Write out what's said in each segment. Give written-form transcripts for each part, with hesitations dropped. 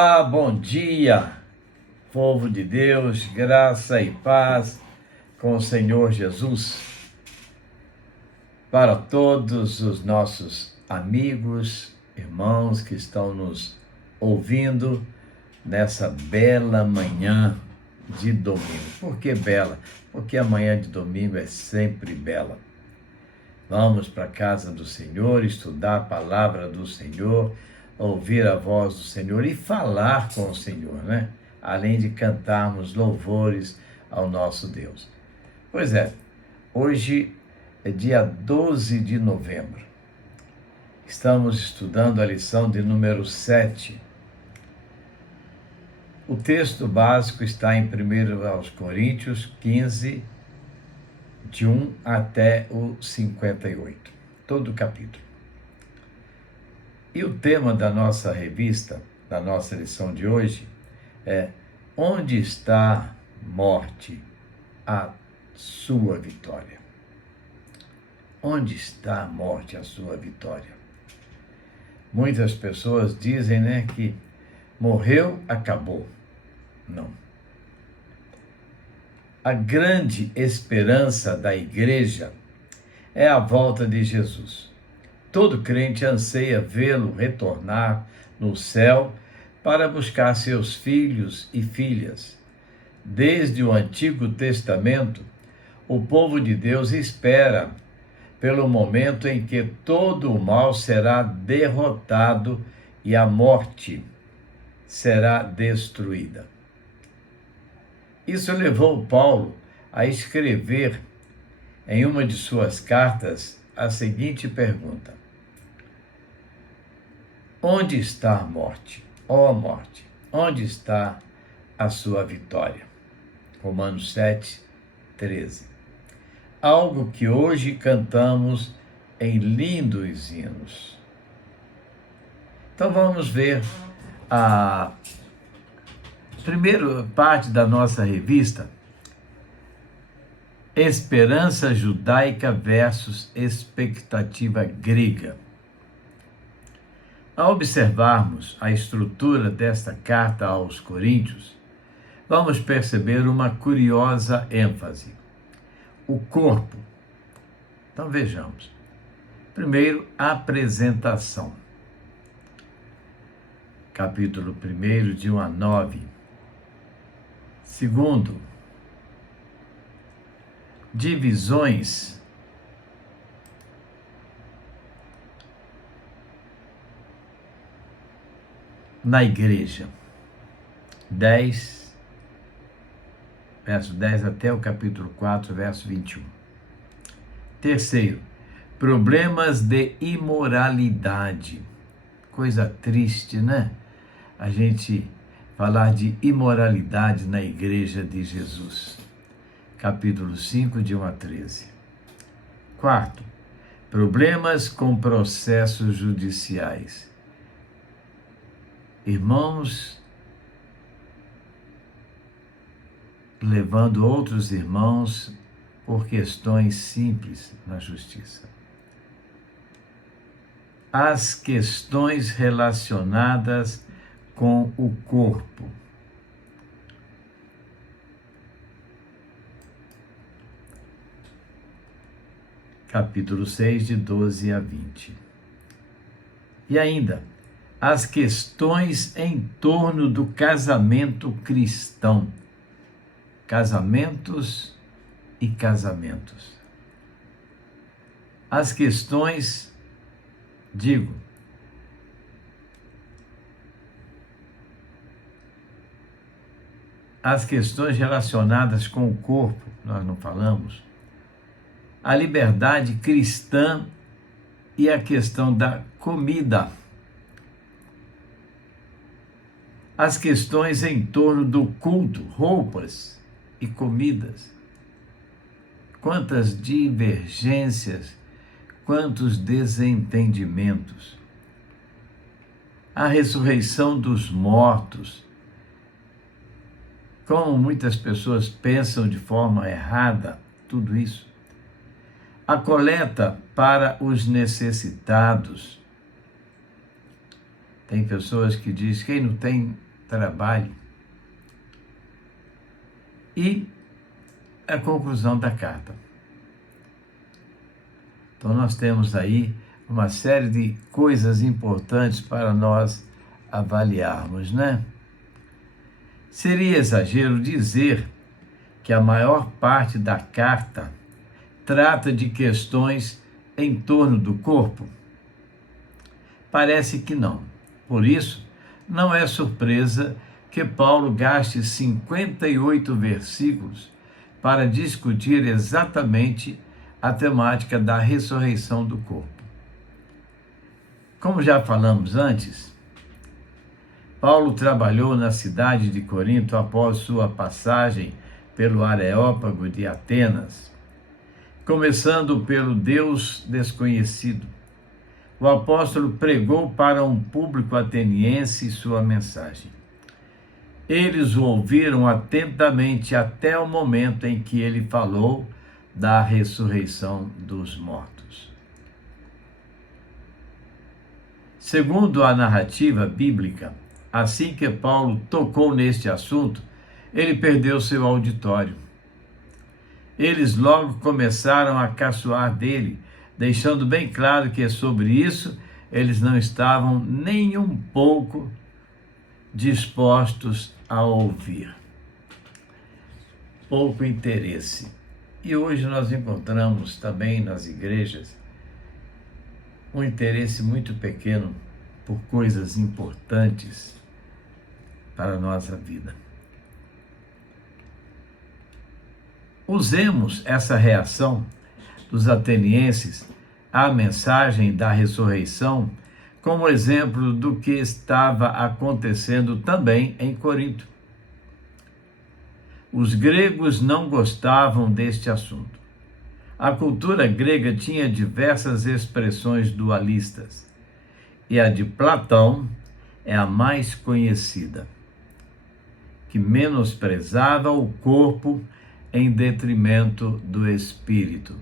Olá, bom dia, povo de Deus, graça e paz com o Senhor Jesus. Para todos os nossos amigos, irmãos que estão nos ouvindo nessa bela manhã de domingo. Por que bela? Porque a manhã de domingo é sempre bela. Vamos para a casa do Senhor, estudar a palavra do Senhor, ouvir a voz do Senhor e falar com o Senhor, né? Além de cantarmos louvores ao nosso Deus. Pois é, hoje é dia 12 de novembro. Estamos estudando a lição de número 7. O texto básico está em 1 Coríntios 15, de 1 até o 58, todo o capítulo. E o tema da nossa revista, da nossa lição de hoje, é: onde está, morte, a sua vitória? Onde está, morte, a sua vitória? Muitas pessoas dizem, que morreu, acabou. Não. A grande esperança da igreja é a volta de Jesus. Todo crente anseia vê-lo retornar no céu para buscar seus filhos e filhas. Desde o Antigo Testamento, o povo de Deus espera pelo momento em que todo o mal será derrotado e a morte será destruída. Isso levou Paulo a escrever em uma de suas cartas a seguinte pergunta: onde está a morte? Ó morte, onde está a sua vitória? Romanos 7, 13. Algo que hoje cantamos em lindos hinos. Então vamos ver a primeira parte da nossa revista, Esperança Judaica versus Expectativa Grega. Ao observarmos a estrutura desta carta aos Coríntios, vamos perceber uma curiosa ênfase: o corpo. Então vejamos. Primeiro, apresentação. Capítulo 1, de 1 a 9. Segundo, divisões na igreja. Verso 10 até o capítulo 4, verso 21. Terceiro, problemas de imoralidade. Coisa triste, né? A gente falar de imoralidade na igreja de Jesus. Capítulo 5, de 1 a 13. Quarto, problemas com processos judiciais. Irmãos levando outros irmãos por questões simples na justiça. As questões relacionadas com o corpo. Capítulo 6, de 12 a 20. E ainda, as questões em torno do casamento cristão. Casamentos e casamentos. As questões, as questões relacionadas com o corpo, nós não falamos, a liberdade cristã e a questão da comida. As questões em torno do culto, roupas e comidas. Quantas divergências, quantos desentendimentos. A ressurreição dos mortos. Como muitas pessoas pensam de forma errada tudo isso. A coleta para os necessitados. Tem pessoas que dizem que quem não tem trabalhe. E a conclusão da carta. Então nós temos aí uma série de coisas importantes para nós avaliarmos, né? Seria exagero dizer que a maior parte da carta trata de questões em torno do corpo? Parece que não. Por isso, não é surpresa que Paulo gaste 58 versículos para discutir exatamente a temática da ressurreição do corpo. Como já falamos antes, Paulo trabalhou na cidade de Corinto após sua passagem pelo Areópago de Atenas, começando pelo Deus desconhecido. O apóstolo pregou para um público ateniense sua mensagem. Eles o ouviram atentamente até o momento em que ele falou da ressurreição dos mortos. Segundo a narrativa bíblica, assim que Paulo tocou neste assunto, ele perdeu seu auditório. Eles logo começaram a caçoar dele, deixando bem claro que sobre isso eles não estavam nem um pouco dispostos a ouvir. Pouco interesse. E hoje nós encontramos também nas igrejas um interesse muito pequeno por coisas importantes para a nossa vida. Usemos essa reação dos atenienses à mensagem da ressurreição como exemplo do que estava acontecendo também em Corinto. Os gregos não gostavam deste assunto. A cultura grega tinha diversas expressões dualistas, e a de Platão é a mais conhecida, que menosprezava o corpo em detrimento do espírito.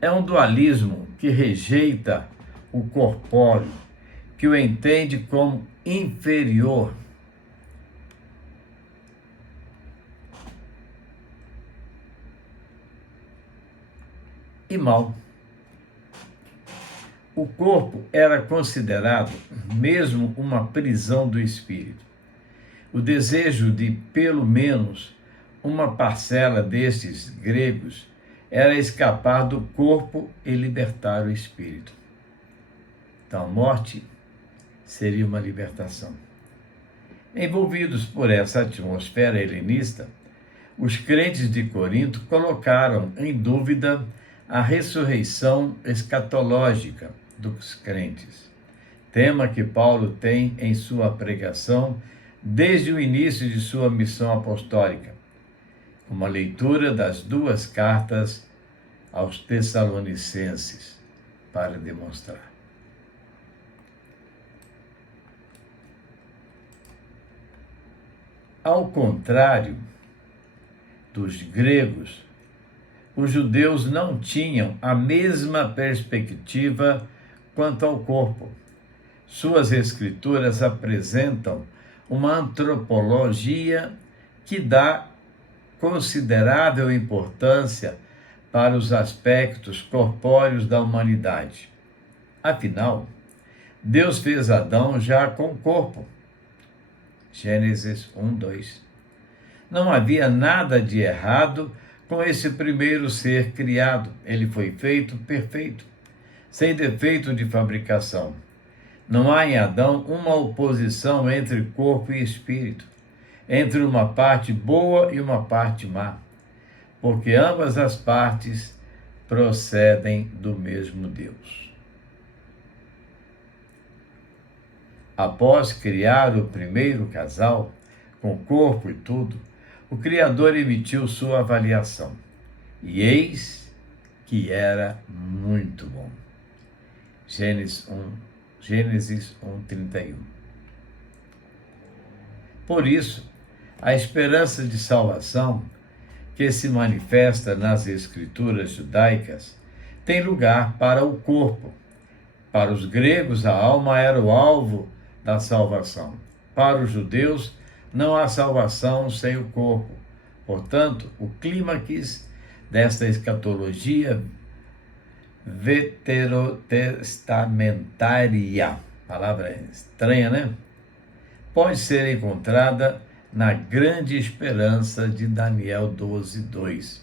É um dualismo que rejeita o corpóreo, que o entende como inferior. E mal. O corpo era considerado mesmo uma prisão do espírito. O desejo de, pelo menos, uma parcela destes gregos era escapar do corpo e libertar o espírito. Então, a morte seria uma libertação. Envolvidos por essa atmosfera helenista, os crentes de Corinto colocaram em dúvida a ressurreição escatológica dos crentes, tema que Paulo tem em sua pregação desde o início de sua missão apostólica, uma leitura das duas cartas aos Tessalonicenses para demonstrar. Ao contrário dos gregos, os judeus não tinham a mesma perspectiva quanto ao corpo. Suas escrituras apresentam uma antropologia que dá considerável importância para os aspectos corpóreos da humanidade. Afinal, Deus fez Adão já com corpo. Gênesis 1:2. Não havia nada de errado com esse primeiro ser criado. Ele foi feito perfeito, sem defeito de fabricação. Não há em Adão uma oposição entre corpo e espírito, entre uma parte boa e uma parte má, porque ambas as partes procedem do mesmo Deus. Após criar o primeiro casal, com corpo e tudo, o Criador emitiu sua avaliação. E eis que era muito bom. Gênesis 1:31. Por isso, a esperança de salvação que se manifesta nas Escrituras judaicas tem lugar para o corpo. Para os gregos, a alma era o alvo da salvação. Para os judeus, não há salvação sem o corpo. Portanto, o clímax desta escatologia veterotestamentária, palavra estranha, né? Pode ser encontrada na grande esperança de Daniel 12:2.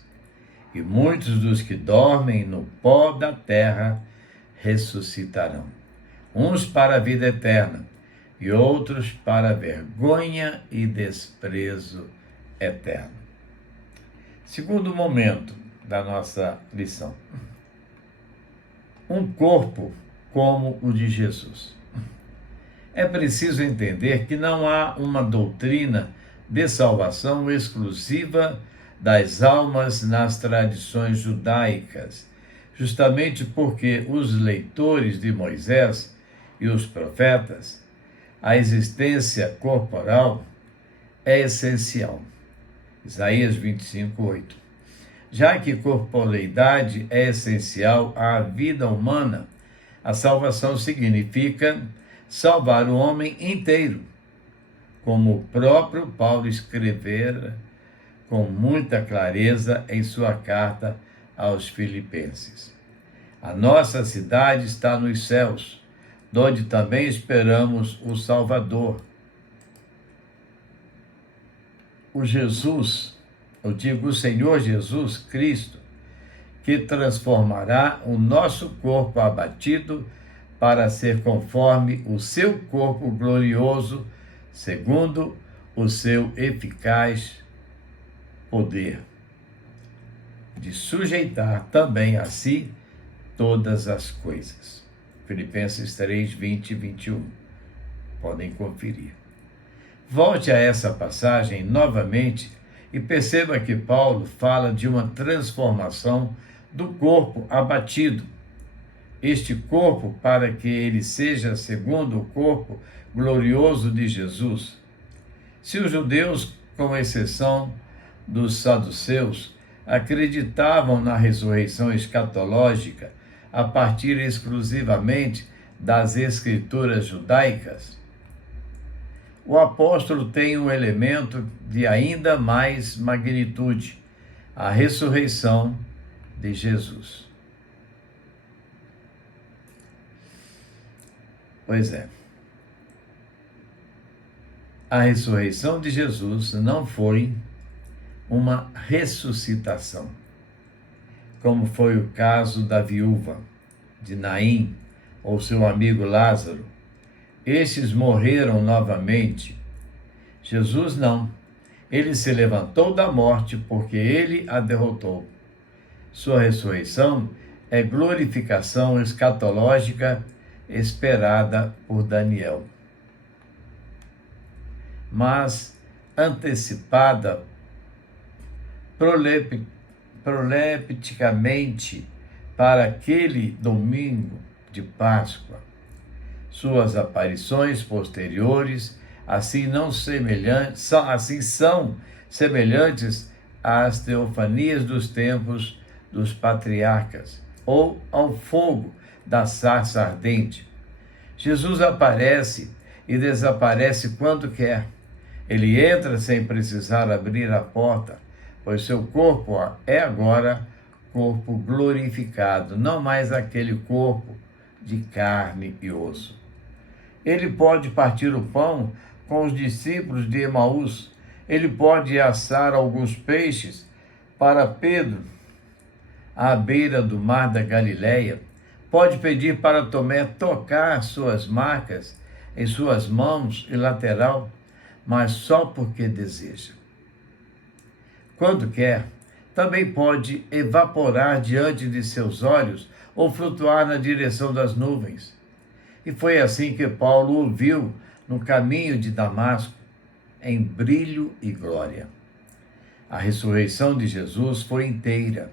E muitos dos que dormem no pó da terra ressuscitarão, uns para a vida eterna e outros para a vergonha e desprezo eterno. Segundo momento da nossa lição: um corpo como o de Jesus. É preciso entender que não há uma doutrina de salvação exclusiva das almas nas tradições judaicas, justamente porque os leitores de Moisés e os profetas, a existência corporal é essencial. Isaías 25:8. Já que corporeidade é essencial à vida humana, a salvação significa salvar o homem inteiro, como o próprio Paulo escrevera com muita clareza em sua carta aos Filipenses. A nossa cidade está nos céus, donde também esperamos o Salvador. O Senhor Jesus Cristo, que transformará o nosso corpo abatido para ser conforme o seu corpo glorioso, segundo o seu eficaz poder de sujeitar também a si todas as coisas. Filipenses 3:20 e 21. Podem conferir. Volte a essa passagem novamente e perceba que Paulo fala de uma transformação do corpo abatido. Este corpo, para que ele seja segundo o corpo glorioso de Jesus. Se os judeus, com exceção dos saduceus, acreditavam na ressurreição escatológica a partir exclusivamente das escrituras judaicas, o apóstolo tem um elemento de ainda mais magnitude: a ressurreição de Jesus. Pois é, a ressurreição de Jesus não foi uma ressuscitação, como foi o caso da viúva de Naim ou seu amigo Lázaro. Estes morreram novamente. Jesus não. Ele se levantou da morte porque ele a derrotou. Sua ressurreição é glorificação escatológica esperada por Daniel, mas antecipada prolepticamente para aquele domingo de Páscoa. Suas aparições posteriores são semelhantes às teofanias dos tempos dos patriarcas, ou ao fogo da sarça ardente. Jesus aparece e desaparece quando quer. Ele entra sem precisar abrir a porta, pois seu corpo é agora corpo glorificado, não mais aquele corpo de carne e osso. Ele pode partir o pão com os discípulos de Emaús. Ele pode assar alguns peixes para Pedro à beira do mar da Galileia. Pode pedir para Tomé tocar suas marcas em suas mãos e lateral, mas só porque deseja. Quando quer, também pode evaporar diante de seus olhos ou flutuar na direção das nuvens. E foi assim que Paulo o viu no caminho de Damasco, em brilho e glória. A ressurreição de Jesus foi inteira,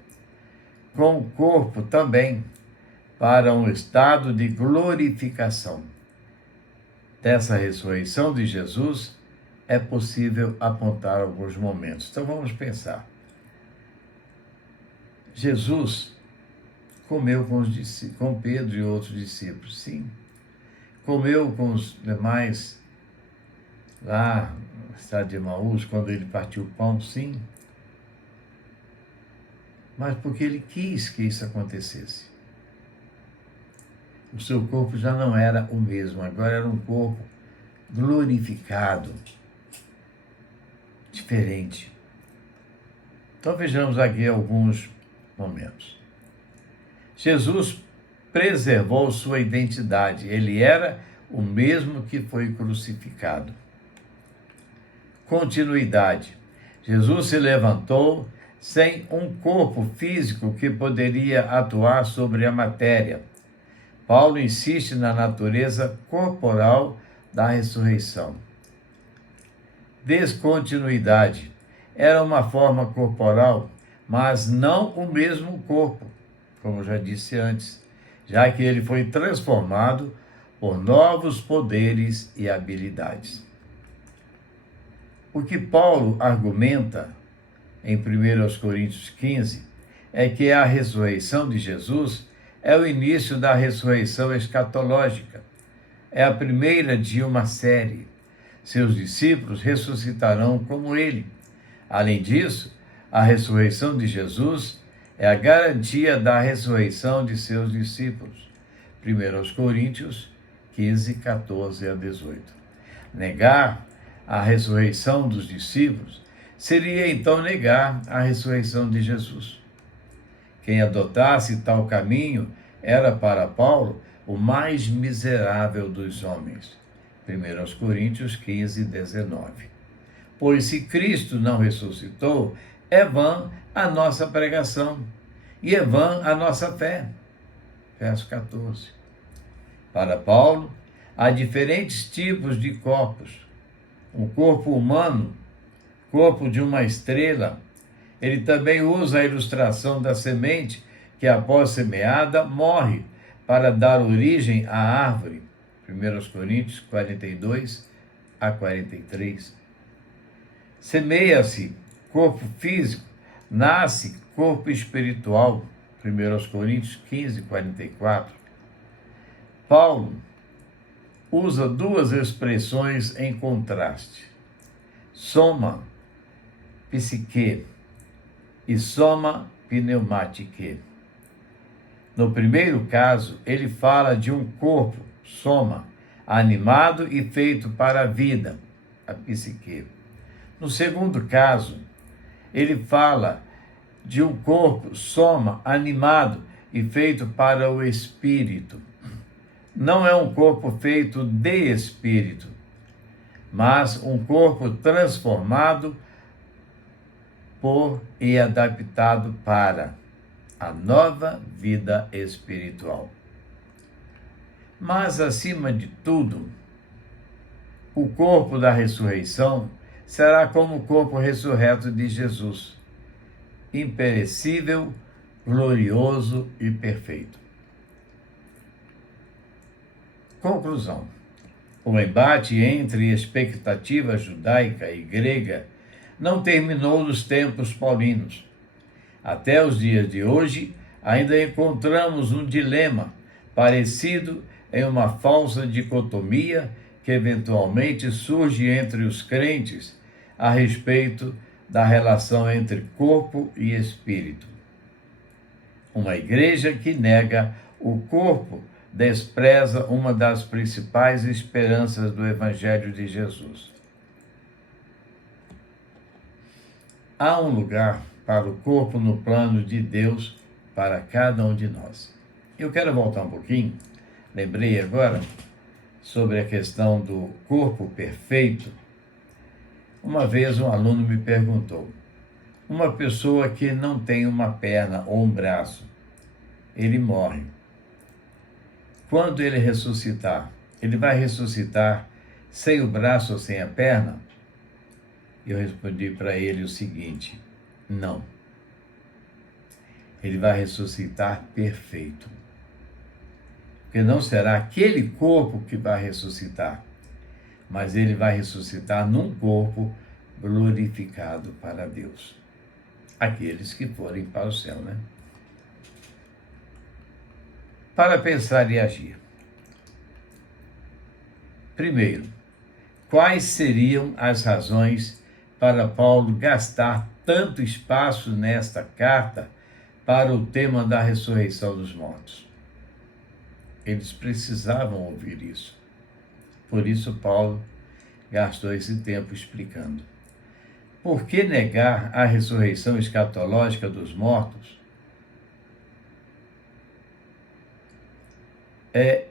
com o corpo também, para um estado de glorificação. Dessa ressurreição de Jesus é possível apontar alguns momentos. Então vamos pensar. Jesus comeu com Pedro e outros discípulos, sim. comeu com os demais lá no estado de Emaús, quando ele partiu o pão, sim, mas porque ele quis que isso acontecesse. O seu corpo já não era o mesmo, agora era um corpo glorificado, diferente. Então vejamos aqui alguns momentos. Jesus preservou sua identidade, ele era o mesmo que foi crucificado. Continuidade. Jesus se levantou sem um corpo físico que poderia atuar sobre a matéria. Paulo insiste na natureza corporal da ressurreição. Descontinuidade. Era uma forma corporal, mas não o mesmo corpo, como já disse antes, já que ele foi transformado por novos poderes e habilidades. O que Paulo argumenta em 1 Coríntios 15 é que a ressurreição de Jesus é o início da ressurreição escatológica. É a primeira de uma série. Seus discípulos ressuscitarão como ele. Além disso, a ressurreição de Jesus é a garantia da ressurreição de seus discípulos. 1 Coríntios 15, 14 a 18. Negar a ressurreição dos discípulos seria então negar a ressurreição de Jesus. Quem adotasse tal caminho era para Paulo o mais miserável dos homens. 1 Coríntios 15, 19. Pois se Cristo não ressuscitou, é vã a nossa pregação e é vã a nossa fé. Verso 14. Para Paulo, há diferentes tipos de corpos. Um corpo humano, corpo de uma estrela. Ele também usa a ilustração da semente que, após semeada, morre para dar origem à árvore. 1 Coríntios 42 a 43. Semeia-se corpo físico, nasce corpo espiritual. 1 Coríntios 15, 44. Paulo usa duas expressões em contraste: soma psique e soma pneumatique. No primeiro caso, ele fala de um corpo, soma, animado e feito para a vida, a psique. No segundo caso, ele fala de um corpo, soma, animado e feito para o espírito. Não é um corpo feito de espírito, mas um corpo transformado por e adaptado para a nova vida espiritual. Mas, acima de tudo, o corpo da ressurreição será como o corpo ressurreto de Jesus, imperecível, glorioso e perfeito. Conclusão. O embate entre expectativa judaica e grega não terminou nos tempos paulinos. Até os dias de hoje, ainda encontramos um dilema parecido em uma falsa dicotomia que eventualmente surge entre os crentes a respeito da relação entre corpo e espírito. Uma igreja que nega o corpo despreza uma das principais esperanças do Evangelho de Jesus. Há um lugar para o corpo no plano de Deus para cada um de nós. Eu quero voltar um pouquinho. Lembrei agora sobre a questão do corpo perfeito. Uma vez um aluno me perguntou: uma pessoa que não tem uma perna ou um braço, ele morre. Quando ele ressuscitar, ele vai ressuscitar sem o braço ou sem a perna? Eu respondi para ele o seguinte: não. Ele vai ressuscitar perfeito. Porque não será aquele corpo que vai ressuscitar, mas ele vai ressuscitar num corpo glorificado para Deus. Aqueles que forem para o céu, né? Para pensar e agir. Primeiro, quais seriam as razões para Paulo gastar tanto espaço nesta carta para o tema da ressurreição dos mortos? Eles precisavam ouvir isso. Por isso, Paulo gastou esse tempo explicando. Por que negar a ressurreição escatológica dos mortos é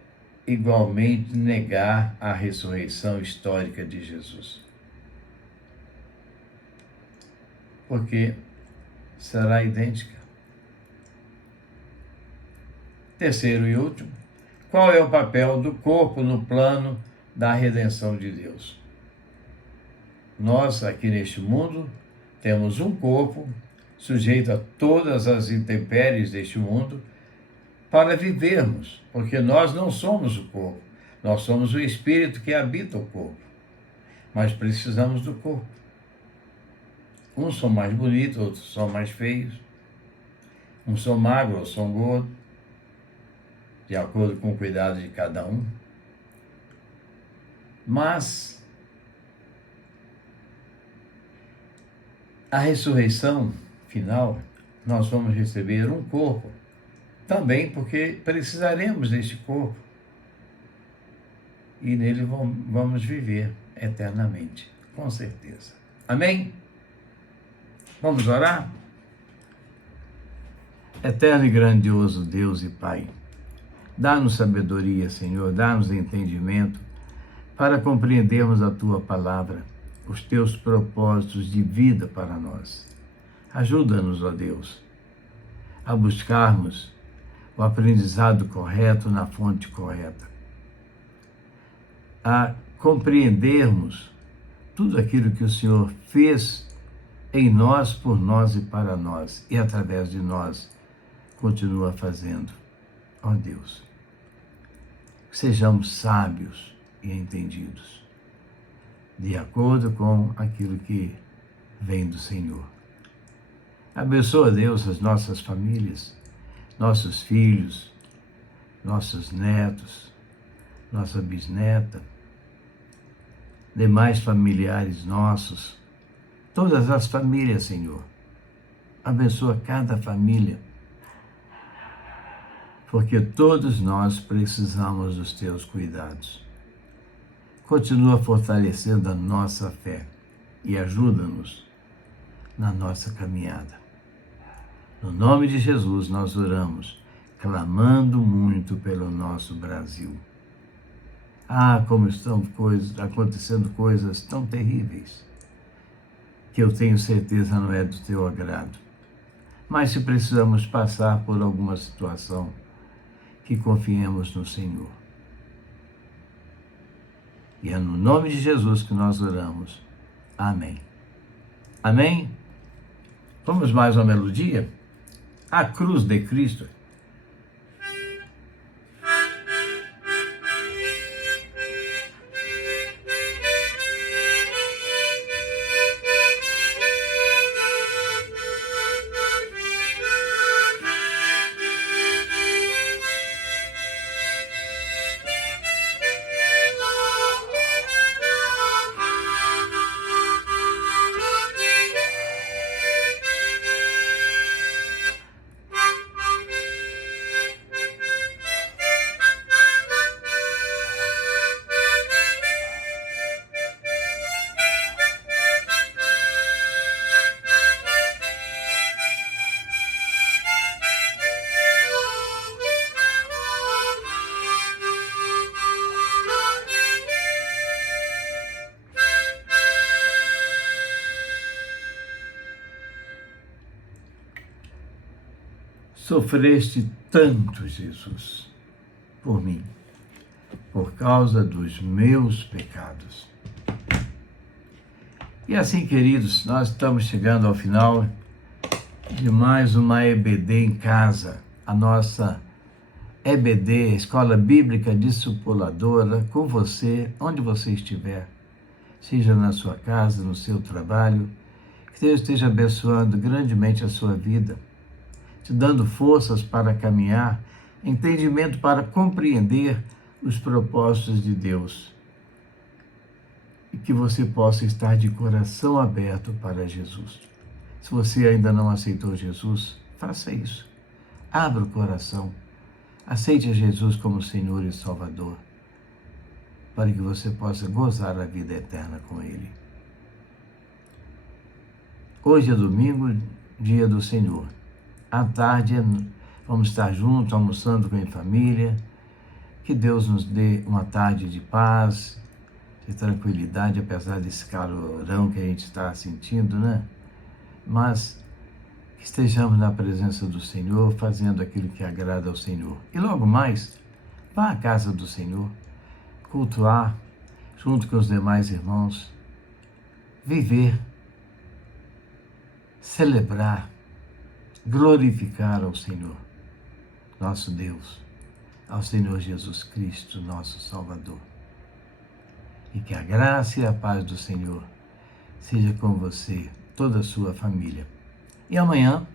igualmente negar a ressurreição histórica de Jesus? Porque será idêntica. Terceiro e último, qual é o papel do corpo no plano da redenção de Deus? Nós, aqui neste mundo, temos um corpo sujeito a todas as intempéries deste mundo para vivermos, porque nós não somos o corpo, nós somos o espírito que habita o corpo, mas precisamos do corpo. Uns são mais bonitos, outros são mais feios, uns são magros, outros são gordos, de acordo com o cuidado de cada um. Mas a ressurreição final, nós vamos receber um corpo, também porque precisaremos deste corpo, e nele vamos viver eternamente, com certeza. Amém? Vamos orar? Eterno e grandioso Deus e Pai, dá-nos sabedoria, Senhor, dá-nos entendimento para compreendermos a Tua palavra, os Teus propósitos de vida para nós. Ajuda-nos, ó Deus, a buscarmos o aprendizado correto na fonte correta, a compreendermos tudo aquilo que o Senhor fez em nós, por nós e para nós, e através de nós continua fazendo. Ó Deus, que sejamos sábios e entendidos, de acordo com aquilo que vem do Senhor. Abençoa, Deus, as nossas famílias, nossos filhos, nossos netos, nossa bisneta, demais familiares nossos, todas as famílias, Senhor. Abençoa cada família, porque todos nós precisamos dos Teus cuidados. Continua fortalecendo a nossa fé e ajuda-nos na nossa caminhada. No nome de Jesus nós oramos, clamando muito pelo nosso Brasil. Ah, como estão acontecendo coisas tão terríveis, que eu tenho certeza não é do Teu agrado. Mas se precisamos passar por alguma situação, que confiemos no Senhor. E é no nome de Jesus que nós oramos. Amém. Amém? Vamos mais uma melodia? A cruz de Cristo. Sofreste tanto, Jesus, por mim, por causa dos meus pecados. E assim, queridos, nós estamos chegando ao final de mais uma EBD em casa, a nossa EBD, Escola Bíblica Discipuladora, com você, onde você estiver, seja na sua casa, no seu trabalho, que Deus esteja abençoando grandemente a sua vida, te dando forças para caminhar, entendimento para compreender os propósitos de Deus e que você possa estar de coração aberto para Jesus. Se você ainda não aceitou Jesus, faça isso. Abra o coração. Aceite a Jesus como Senhor e Salvador, para que você possa gozar a vida eterna com Ele. Hoje é domingo, dia do Senhor. À tarde vamos estar juntos, almoçando em família. Que Deus nos dê uma tarde de paz, de tranquilidade, apesar desse calorão que a gente está sentindo, né? Mas que estejamos na presença do Senhor, fazendo aquilo que agrada ao Senhor. E logo mais, vá à casa do Senhor, cultuar, junto com os demais irmãos, viver, celebrar, glorificar ao Senhor, nosso Deus, ao Senhor Jesus Cristo, nosso Salvador. E que a graça e a paz do Senhor seja com você, toda a sua família. E amanhã,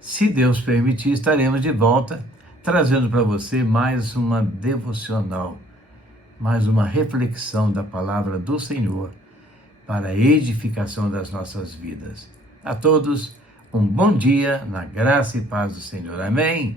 se Deus permitir, estaremos de volta, trazendo para você mais uma devocional, mais uma reflexão da palavra do Senhor para a edificação das nossas vidas. A todos, um bom dia na graça e paz do Senhor. Amém?